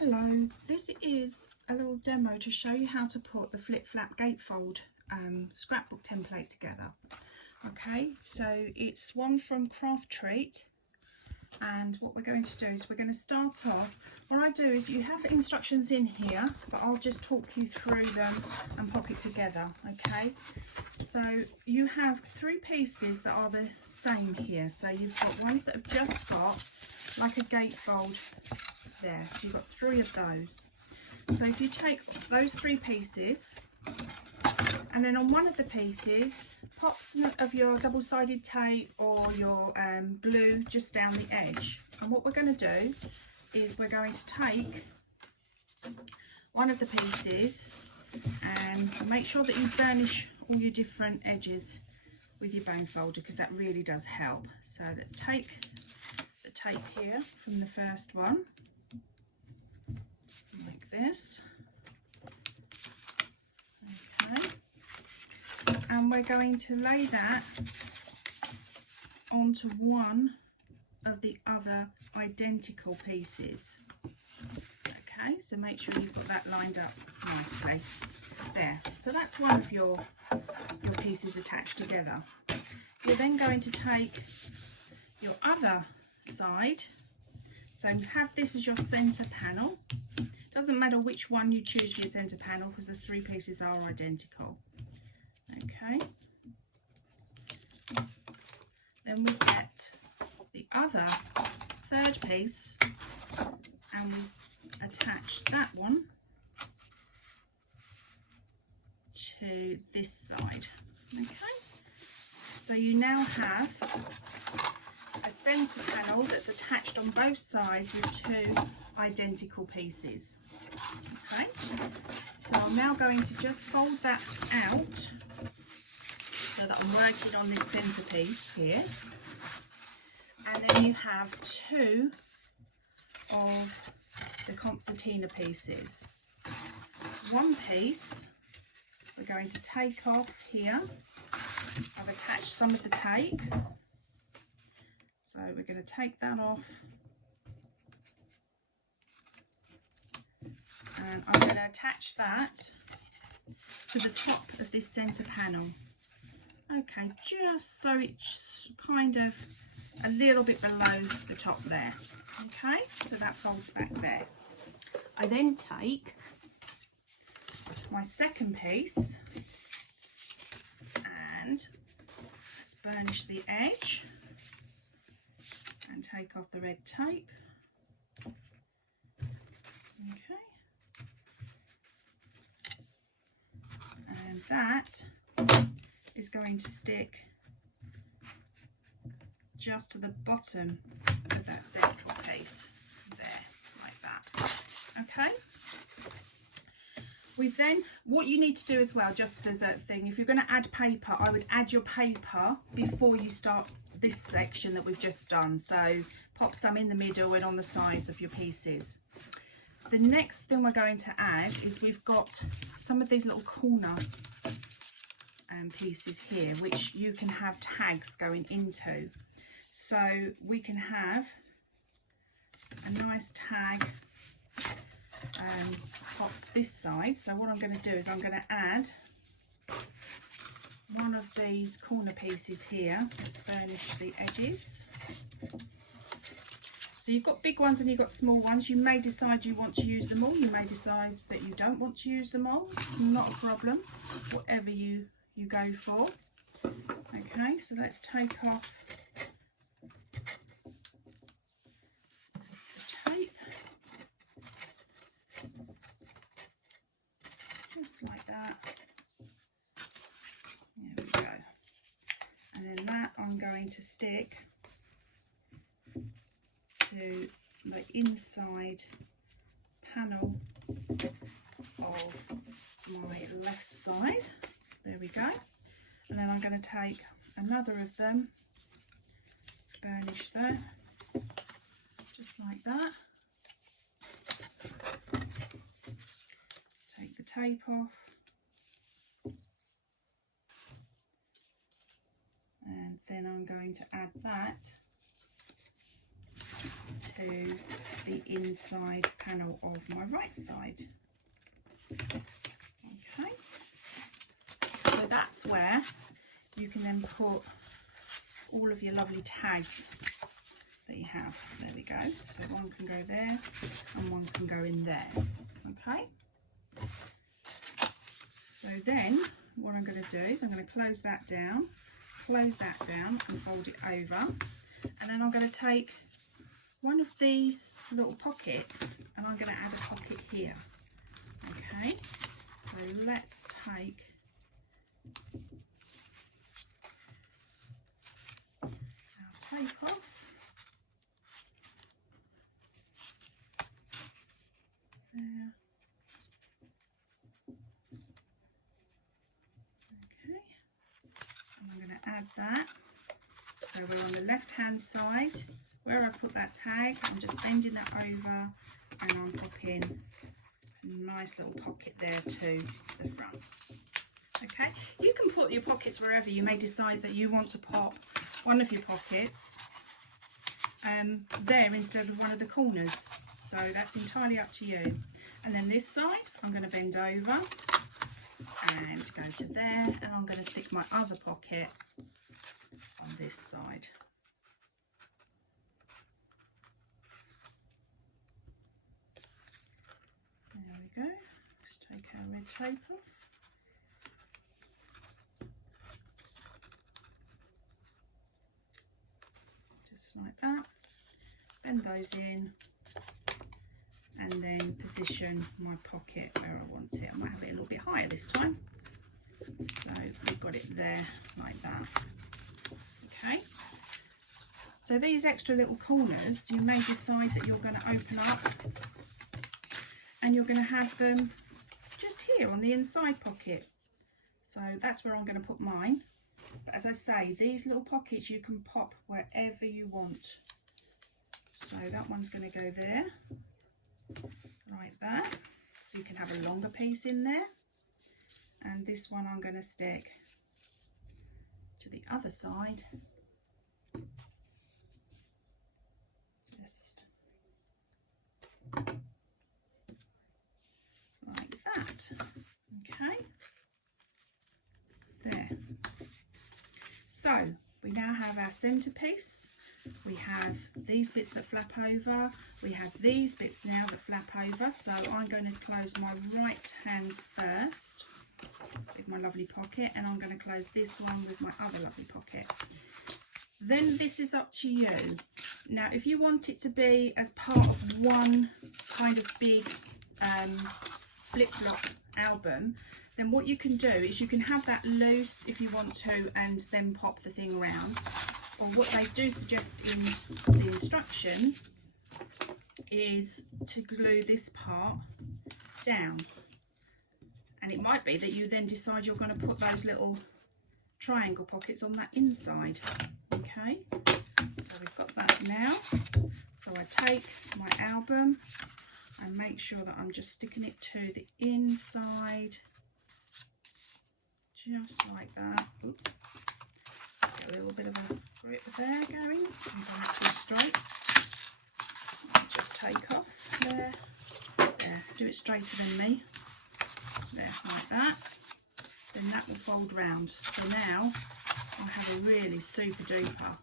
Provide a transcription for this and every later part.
Hello, this is a little demo to show you how to put the flip flap gatefold scrapbook template together. Okay, so it's one from Craftreat, and what we're going to do is we're going to start off. What I do is you have instructions in here, but I'll just talk you through them and pop it together. Okay, so you have three pieces that are the same here. So you've got ones that have just got like a gatefold there, so you've got three of those. So if you take those three pieces and then on one of the pieces pop some of your double-sided tape or your glue just down the edge, and what we're going to do is we're going to take one of the pieces and make sure that you burnish all your different edges with your bone folder, because that really does help. So let's take the tape here from the first one, like this. Okay, and we're going to lay that onto one of the other identical pieces. Okay, so make sure you've got that lined up nicely there. So that's one of your pieces attached together. You're then going to take your other side, so have this as your center panel. Doesn't matter which one you choose for your center panel because the three pieces are identical. Okay, then we get the other third piece and we attach that one to this side. Okay, so you now have a center panel that's attached on both sides with two identical pieces. Okay, so I'm now going to just fold that out so that I'm working on this centerpiece here, and then you have two of the concertina pieces. One piece we're going to take off here. I've attached some of the tape, so we're going to take that off, and I'm going to attach that to the top of this center panel. Okay, just so it's kind of a little bit below the top there. Okay, so that folds back there. I then take my second piece and let's burnish the edge and take off the red tape. Okay, and that is going to stick just to the bottom of that central piece there, like that. Okay, we then, what you need to do as well, just as a thing, if you're going to add paper, I would add your paper before you start this section that we've just done. So pop some in the middle and on the sides of your pieces. The next thing we're going to add is we've got some of these little corner pieces here, which you can have tags going into. So we can have a nice tag popped this side. So what I'm going to do is I'm going to add one of these corner pieces here. Let's burnish the edges. So you've got big ones and you've got small ones. You may decide you want to use them all. You may decide that you don't want to use them all. It's not a problem. Whatever you go for. Okay, so let's take off the tape. Just like that. There we go. And then that I'm going to stick to the inside panel of my left side. There we go. And then I'm going to take another of them, burnish there, just like that. Take the tape off, and then I'm going to add that to the inside panel of my right side. Okay, so that's where you can then put all of your lovely tags that you have. There we go. So one can go there and one can go in there. Okay. So then what I'm going to do is I'm going to close that down and fold it over, and then I'm going to take one of these little pockets and I'm going to add a pocket here. Okay, so let's take our tape off. There. Okay, and I'm going to add that. So we're on the left hand side. Where I put that tag, I'm just bending that over and I'm popping a nice little pocket there to the front. Okay, you can put your pockets wherever. You may decide that you want to pop one of your pockets there instead of one of the corners. So that's entirely up to you. And then this side, I'm going to bend over and go to there, and I'm going to stick my other pocket on this side. There we go. Just take our red tape off. Just like that. Bend those in, and then position my pocket where I want it. I might have it a little bit higher this time. So we've got it there like that. Okay. So these extra little corners, you may decide that you're going to open up and you're going to have them just here on the inside pocket. So that's where I'm going to put mine. But as I say, these little pockets you can pop wherever you want. So that one's going to go there, like that. So you can have a longer piece in there. And this one I'm going to stick to the other side. Just like that. Okay. There. So we now have our centerpiece. We have these bits that flap over. We have these bits now that flap over. So I'm going to close my right hand first with my lovely pocket, and I'm going to close this one with my other lovely pocket. Then this is up to you. Now if you want it to be as part of one kind of big flip-flop album, then what you can do is you can have that loose if you want to and then pop the thing around. Or what they do suggest in the instructions is to glue this part down. And it might be that you then decide you're going to put those little triangle pockets on that inside. Okay, so we've got that now. So I take my album and make sure that I'm just sticking it to the inside, just like that. Oops, let's get a little bit of a grip there going. I'm going too straight. Just take off there. There, do it straighter than me. There, like that. Then that will fold round. So now I have a really super duper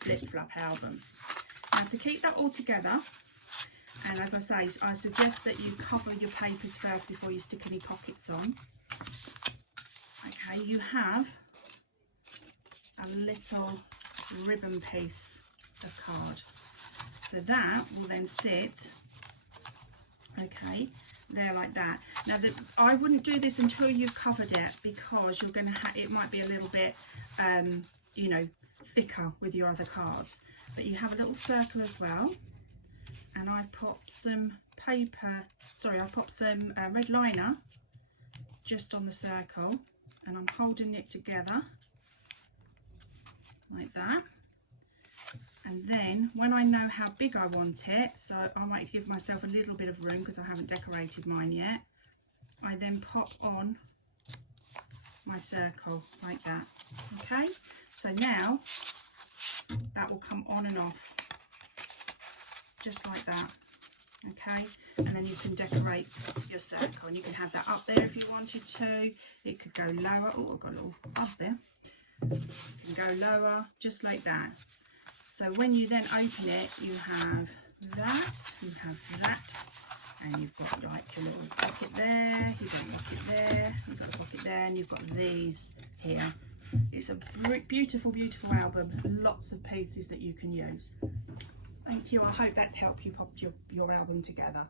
flip flap album. Now to keep that all together, and as I say, I suggest that you cover your papers first before you stick any pockets on. Okay, you have a little ribbon piece of card. So that will then sit, okay, there like that. Now I wouldn't do this until you've covered it, because you're going to it might be a little bit you know, thicker with your other cards. But you have a little circle as well, and I've popped some paper, sorry, I've popped some red liner just on the circle, and I'm holding it together like that. And then when I know how big I want it, so I might give myself a little bit of room because I haven't decorated mine yet, I then pop on my circle like that. Okay, so now that will come on and off. just like that. Okay, and then you can decorate your circle, and you can have that up there if you wanted to. It could go lower. Oh, I've got a little up there. You can go lower, just like that. So when you then open it, you have that, and you've got like your little pocket there, you've got a pocket there, you've got a pocket there, and you've got these here. It's a beautiful, beautiful album. Lots of pieces that you can use. Thank you. I hope that's helped you pop your album together.